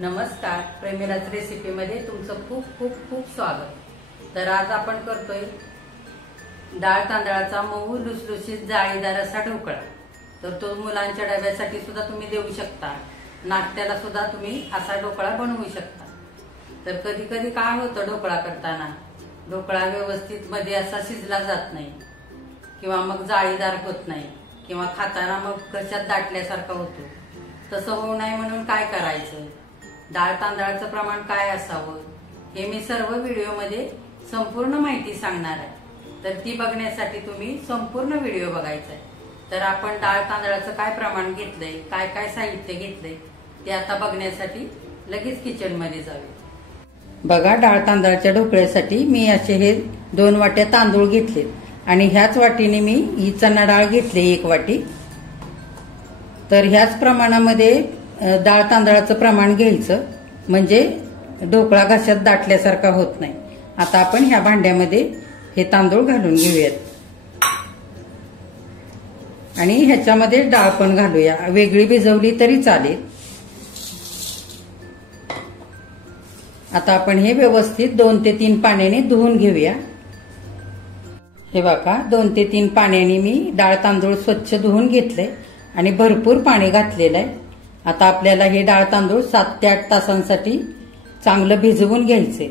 नमस्कार, प्रेमिलाच रेसिपी मध्ये तुमचं खूप खूप खूप स्वागत। तर आज आपण करतोय डाळ तांदळाचा मऊ लुसलुशीत जाळीदार असा ढोकळा। तर तो मुलांच्या डब्यासाठी सुद्धा तुम्ही देऊ शकता, नाश्त्याला सुद्धा तुम्ही असा ढोकळा बनवू शकता। तर कधी कधी काय होतं, ढोकळा करताना ढोकळा व्यवस्थित मध्ये असा शिजला जात नाही किंवा मग जाळीदार होत नाही किंवा खाताना मग घशात दाटल्यासारखा होतो। तसं होऊ नये म्हणून काय करायचं, डाळ तांदळाचं प्रमाण काय असावं हे मी सर्व व्हिडिओमध्ये संपूर्ण माहिती सांगणार आहे। तर ती बघण्यासाठी तुम्ही संपूर्ण व्हिडिओ बघायचा आहे। तर आपण डाळ तांदळाचं काय प्रमाण घेतलंय, काय काय साहित्य घेतलंय ते आता बघण्यासाठी लगेच किचन मध्ये जाऊया। बघा, डाळ तांदळाच्या ढोकळ्यासाठी मी असे हे 2 वाट्या तांदूळ घेतले आणि ह्याच वाटीने मी ही चणा डाळ घेतली 1 वाटी। तर ह्याच प्रमाणामध्ये डाळ तांदळाचं प्रमाण घ्यायचं, म्हणजे ढोकळा घशात दाटल्यासारखा होत नाही। आता आपण ह्या भांड्यामध्ये हे तांदूळ घालून घेऊयात आणि ह्याच्यामध्ये डाळ पण घालूया, वेगळी भिजवली तरी चालेल। आता आपण हे व्यवस्थित 2 ते 3 पाण्याने धुवून घेऊया। हे बघा, 2 ते 3 पाण्याने मी डाळ तांदूळ स्वच्छ धुवून घेतले आणि भरपूर पाणी घातलेलं आहे। आता आपल्याला हे डाळ तांदूळ 7 ते 8 तासांसाठी चांगलं भिजवून घ्यायचे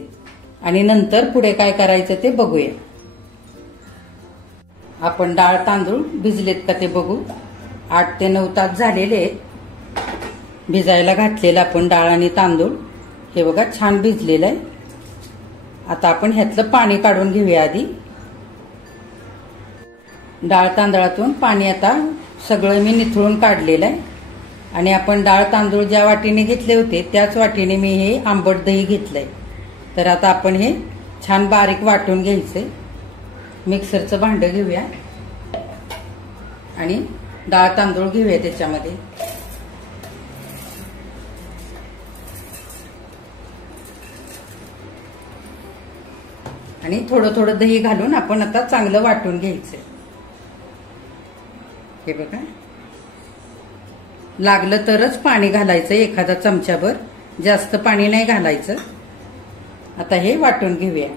आणि नंतर पुढे काय करायचं ते बघूया। आपण डाळ तांदूळ भिजलेत का ते बघू। 8 ते 9 तास झालेले आहेत भिजायला घातलेलं आपण डाळ आणि तांदूळ। हे बघा, छान भिजलेलं आहे। आता आपण ह्यातलं पाणी काढून घेऊया आधी। डाळ तांदळातून पाणी आता सगळं मी निथळून काढलेलं आहे आणि आपण डाळ तांदूळ ज्या वाटीने घेतले होते त्याच वाटीने मी हे आंबट दही घेतलंय। तर आता आपण हे छान बारीक वाटून घ्यायचे। मिक्सरचं भांडं घेऊया आणि डाळ तांदूळ घेऊया त्याच्यामध्ये। आणि थोडं थोडं दही घालून आपण आता चांगलं वाटून घ्यायचं। हे बघा, लागलं तरच पाणी घालायचं, एखादा चमचाभर, जास्त पाणी नाही घालायचं। आता हे वाटून घेऊया।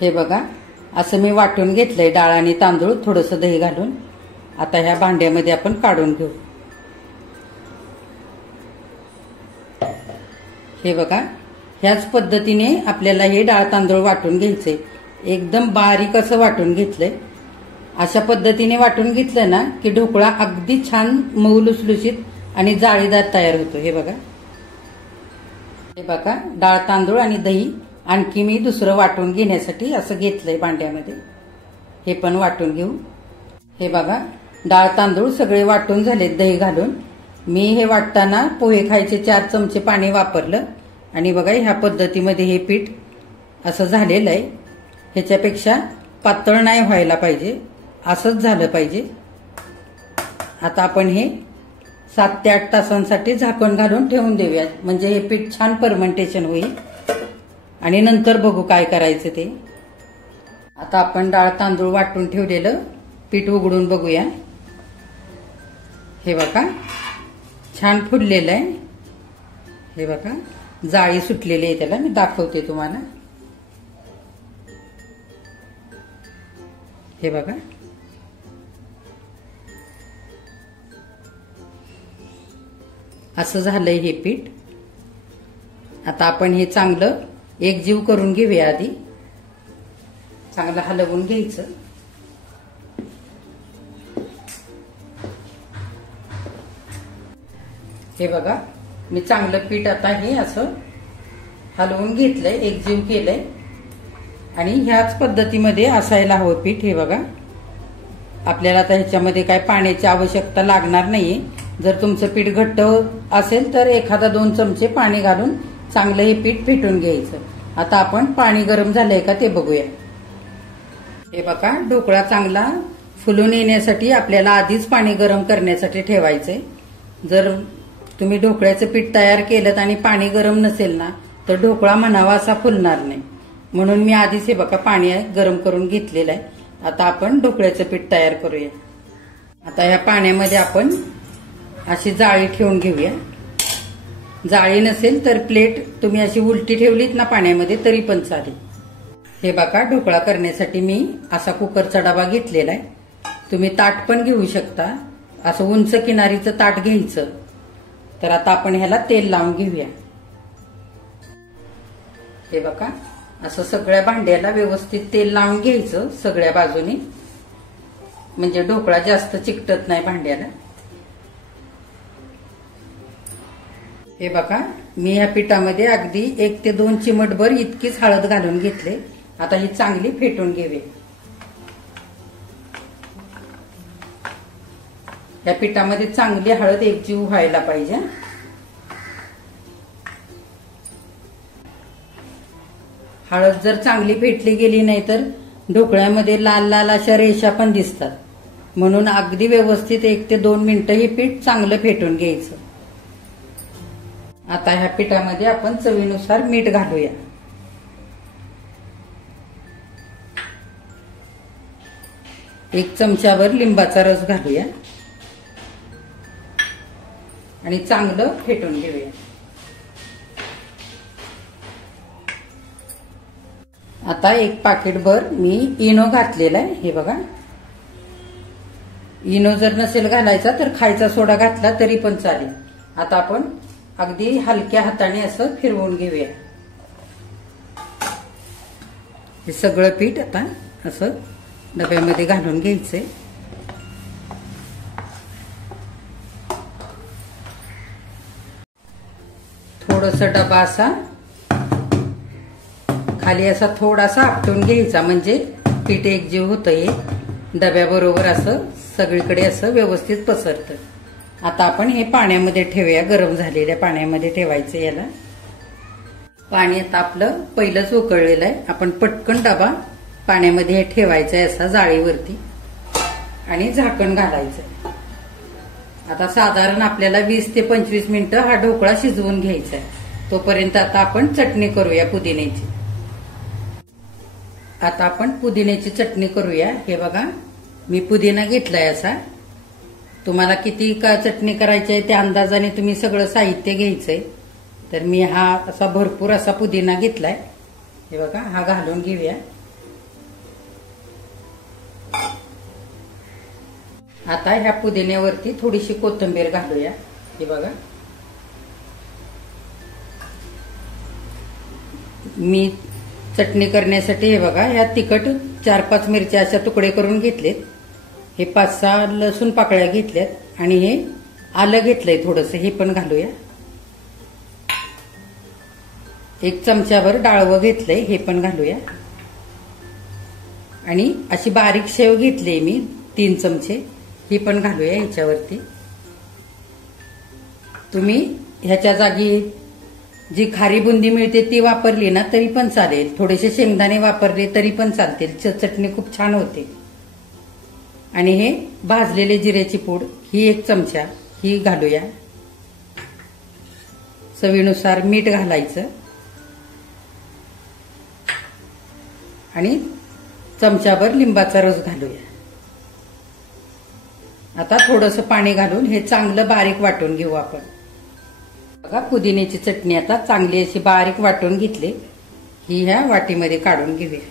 हे बघा, असं मी वाटून घेतलंय डाळ आणि तांदूळ थोडंसं दही घालून। आता ह्या भांड्यामध्ये आपण काढून घेऊ। हे बघा, ह्याच पद्धतीने आपल्याला हे डाळ तांदूळ वाटून घ्यायचे। एकदम बारीक असं वाटून घेतलंय। अशा पद्धतीने वाटून घेतलं ना की ढोकळा अगदी छान मऊ लुसलुशीत आणि जाळीदार तयार होतो। हे बघा, डाळ तांदूळ आणि दही आणखी मी दुसरं वाटून घेण्यासाठी असं घेतलंय भांड्यामध्ये। हे पण वाटून घेऊ। हे बघा, डाळ तांदूळ सगळे वाटून झालेत दही घालून। मी हे वाटताना पोहे खायचे 4 चमचे पाणी वापरलं आणि बघा ह्या पद्धतीमध्ये हे पीठ असं झालेलं आहे। ह्याच्यापेक्षा पातळ नाही व्हायला पाहिजे, असंच झालं पाहिजे। आता आपण हे 7 ते 8 तासांसाठी झाकण घालून ठेवून देऊयात, म्हणजे हे पीठ छान फर्मेंटेशन होईल आणि नंतर बघू काय करायचं ते। आता आपण डाळ तांदूळ वाटून ठेवलेलं पीठ उघडून बघूया। हे बघा, छान फुललेलं आहे। हे बघा, जाळी सुटलेली आहे त्याला, मी दाखवते तुम्हाला। हे बघा, असं झालंय हे पीठ। आता आपण हे चांगलं एकजीव करून घेऊया आधी। चांगलं हलवून घ्यायचं। हे बघा, मी चांगलं पीठ आता हे असं हलवून घेतलंय, एकजीव केलंय आणि ह्याच पद्धतीमध्ये असायला हवं पीठ। हे बघा, आपल्याला आता ह्याच्यामध्ये काय पाण्याची आवश्यकता लागणार नाहीये। जर तुमचं पीठ घट्ट असेल तर एखादा 2 चमचे पाणी घालून चांगलं हे पीठ फेटून घ्यायचं। आता आपण पाणी गरम झालंय का ते बघूया। हे बघा, ढोकळा चांगला फुलून येण्यासाठी आपल्याला आधीच पाणी गरम करण्यासाठी ठेवायचंय। जर तुम्ही ढोकळ्याचं पीठ तयार केलं आणि पाणी गरम नसेल ना तर ढोकळा म्हणावा असा फुलणार नाही, म्हणून मी आधीच हे बघा पाणी गरम करून घेतलेलं आहे। आता आपण ढोकळ्याचं पीठ तयार करूया। आता ह्या पाण्यामध्ये आपण अशी जाळी ठेवून घेऊया जाळी नसेल तर प्लेट तुम्ही अशी उलटी ठेवलीत ना पाण्यामध्ये तरी पण चालेल. हे बघा, ढोकळा करण्यासाठी मी असा कुकरचा डबा घेतलेला आहे. तुम्ही ताट पण घेऊ शकता. असं उंच किनारीचं ताट घ्यायचं. तर आता आपण ह्याला तेल लावून घेऊया. हे बघा, असं सगळ्या भांड्याला व्यवस्थित तेल लावून घ्यायचं सगळ्या बाजूनी, म्हणजे ढोकळा जास्त चिकटत नाही भांड्याला. हे बघा, मी या पिठामध्ये अगदी 1 ते 2 चिमटभर इतकीच हळद घालून घेतले. आता ही चांगली फेटून घेऊया. या पिठामध्ये चांगली हळद एकजीव व्हायला पाहिजे. हळद जर चांगली फेटली गेली नाही तर ढोकळ्यामध्ये लाल लाल अशा रेषा पण दिसतात. म्हणून अगदी व्यवस्थित 1 ते 2 मिनिटं हे पीठ चांगलं फेटून घ्यायचं. आता ह्या पिठामध्ये आपण चवीनुसार मीठ घालूया. एक चमचाभर लिंबाचा रस घालूया आणि चांगलं फेटून घेऊया. आता 1 पाकिटभर मी इनो घातलेला आहे. हे बघा, इनो जर नसेल घालायचा तर खायचा सोडा घातला तरी पण चालेल. आता आपण अगदी हलक्या हाताने असं फिरवून घेऊया. हे सगळं पीठ आता असं डब्यामध्ये घालून घ्यायचंय. थोडस डबा असा खाली असा थोडासा आपटून घ्यायचा, म्हणजे पीठ एकजीव होतंय. डब्याबरोबर असं सगळीकडे असं व्यवस्थित पसरतं. आता आपण हे पाण्यामध्ये ठेवूया. गरम झालेल्या पाण्यामध्ये ठेवायचं याला. पाणी आता आपलं पहिलंच उकळलेलं आहे. आपण पटकन डबा पाण्यामध्ये हे ठेवायचा आहे असा जाळीवरती आणि झाकण घालायचं. आता साधारण आपल्याला 20 ते 25 मिनिटं हा ढोकळा शिजवून घ्यायचा आहे. तोपर्यंत आता आपण चटणी करूया पुदिन्याची. आता आपण पुदिन्याची चटणी करूया. हे बघा, मी पुदिना घेतलाय असा. तुम्हाला किती का चटणी करायची आहे त्या अंदाजाने तुम्ही सगळं साहित्य घ्यायचंय. तर मी हा असा भरपूर असा पुदिना घेतलाय. हे बघा, हा घालून घेऊया. आता ह्या पुदिन्यावरती थोडीशी कोथिंबीर घालूया. हे बघा, मी चटणी करण्यासाठी हे बघा, ह्या तिखट 4-5 मिरच्या अशा तुकडे करून घेतलेत. हे 5-6 लसूण पाकळ्या घेतल्यात आणि हे आलं घेतलंय थोडंसं, हे पण घालूया. 1 चमचाभर डाळवं घेतलंय, हे पण घालूया. आणि अशी बारीक शेव घेतली मी 3 चमचे, ही पण घालूया ह्याच्यावरती. तुम्ही ह्याच्या जागी जी खारी बुंदी मिळते ती वापरली ना तरी पण चालेल. थोडेसे शेंगदाणे वापरले तरी पण चालतील. चटणी खूप छान होते. आणि हे भाजलेले जिऱ्याची पूड ही 1 चमचा ही घालूया. चवीनुसार मीठ घालायचं आणि चमचाभर लिंबाचा रस घालूया. आता थोडंसं पाणी घालून हे चांगलं बारीक वाटून घेऊ आपण. बघा, पुदिन्याची चटणी आता चांगली अशी बारीक वाटून घेतली. ही ह्या वाटीमध्ये काढून घेऊया.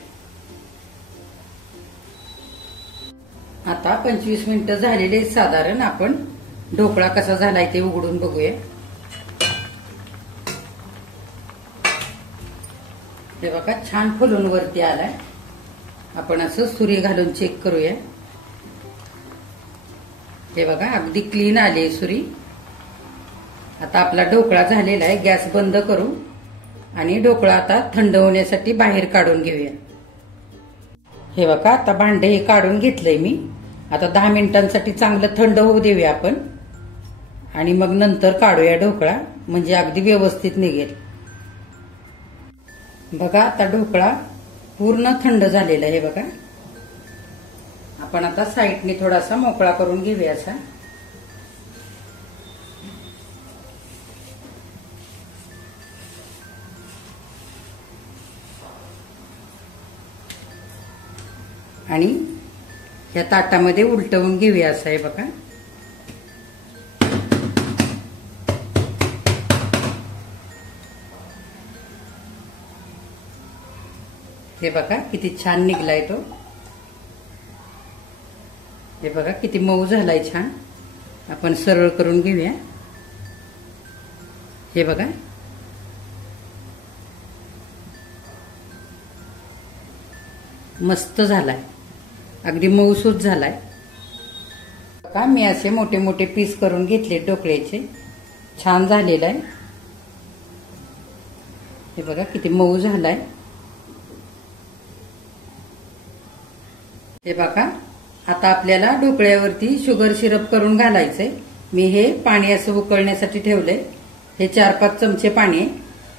आता 25 मिनिटं झालेले साधारण. आपण ढोकळा कसा झालाय ते उघडून बघूया. हे बघा, छान फुलून वरती आलाय. आपण असं सुरी घालून चेक करूया. हे बघा, अगदी क्लीन आली सुरी. आता आपला ढोकळा झालेला आहे. गॅस बंद करू आणि ढोकळा आता थंड होण्यासाठी बाहेर काढून घेऊया. हे बघा, आता भांडे हे काढून घेतलंय मी. आता 10 मिनिटांसाठी चांगलं थंड होऊ देऊया आपण आणि मग नंतर काढूया ढोकळा, म्हणजे अगदी व्यवस्थित निघेल. बघा, आता ढोकळा पूर्ण थंड झालेला आहे. बघा, आपण आता साईडने थोडासा मोकळा करून घेऊया असा. आणि या ताटामध्ये उलटवून घेऊया असं आहे. बघा, हे बघा किती छान निघलाय तो. हे बघा किती मऊ झालाय छान. आपण सरळ करून घेऊया. हे बघा मस्त झालाय, अगदी मऊसूत झालाय. बघा मी असे मोठे मोठे पीस करून घेतले ढोकळ्याचे. छान झालेला आहे. हे बघा किती मऊ झालाय. हे बघा आता आपल्याला ढोकळ्यावरती शुगर सिरप करून घालायचंय. मी हे पाणी असं उकळण्यासाठी ठेवलंय. हे 4-5 चमचे पाणी आहे.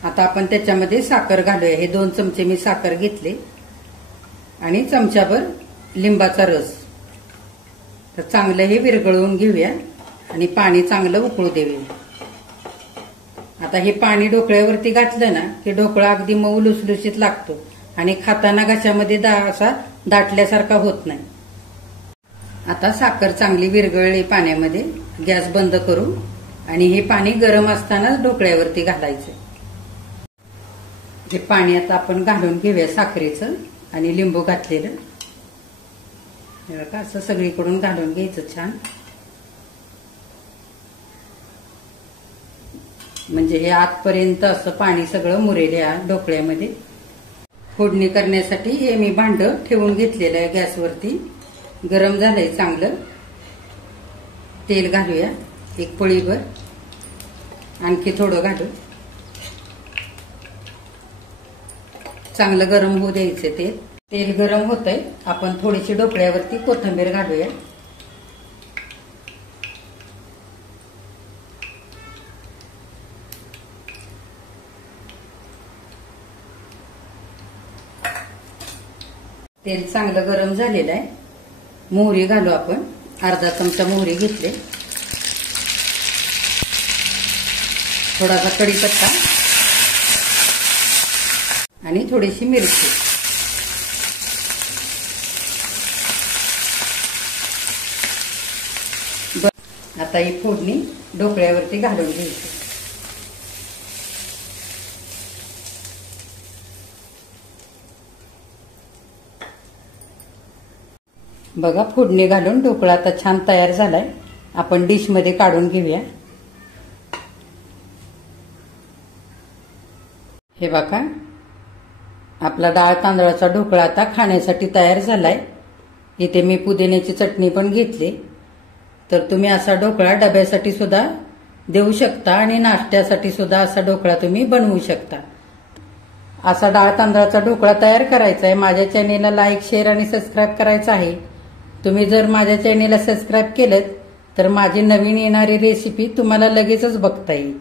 आता आपण त्याच्यामध्ये साखर घालूया. हे 2 चमचे मी साखर घेतले आणि चमचाभर लिंबाचा रस. तर चांगलं हे विरघळवून घेऊया आणि पाणी चांगलं उकळू देऊया. आता हे पाणी ढोकळ्यावरती घातलं ना की ढोकळा अगदी मऊ लुसलुशीत लागतो आणि खाताना घशामध्ये असा दाटल्यासारखा होत नाही. आता साखर चांगली विरघळली पाण्यामध्ये. गॅस बंद करू आणि हे पाणी गरम असतानाच ढोकळ्यावरती घालायचं. हे पाणी आता आपण घालून घेऊया साखरेचं आणि लिंबू घातलेलं. हे बघा असं सगळीकडून घालून घ्यायचं छान. म्हणजे हे आतपर्यंत असं पाणी सगळं मुरेल या ढोकळ्यामध्ये. फोडणी करण्यासाठी हे मी भांड ठेवून घेतलेलं आहे गॅसवरती. गरम झालंय चांगलं. तेल घालूया 1 पळीभर. आणखी थोडं घालू. चांगलं गरम होऊ द्यायचं तेल. तेल गरम होतंय. आपण थोडीशी ढोकळ्यावरती कोथिंबीर घालूया. तेल चांगलं गरम झालेलं आहे. मोहरी घालू आपण. अर्धा चमचा मोहरी घेतले. थोडासा कढीपत्ता आणि थोडीशी मिरची. आता ही फोडणी ढोकळ्यावरती घालून घ्यायची. बघा फोडणी घालून ढोकळा आता छान तयार झालाय. आपण डिश मध्ये काढून घेऊया. हे बघा आपला डाळ तांदळाचा ढोकळा आता खाण्यासाठी तयार झालाय. इथे मी पुदिन्याची चटणी पण घेतली. तर तुम्ही असा ढोकळा डब्यासाठी सुद्धा देऊ शकता आणि नाश्त्यासाठी सुद्धा असा ढोकळा तुम्ही बनवू शकता. असा डाळ तांदळाचा ढोकळा तयार करायचा आहे. माझ्या चॅनेलला लाईक, शेअर आणि सबस्क्राईब करायचं आहे. तुम्ही जर माझ्या चॅनेलला सबस्क्राईब केलं तर माझी नवीन येणारी रेसिपी तुम्हाला लगेचच बघता येईल.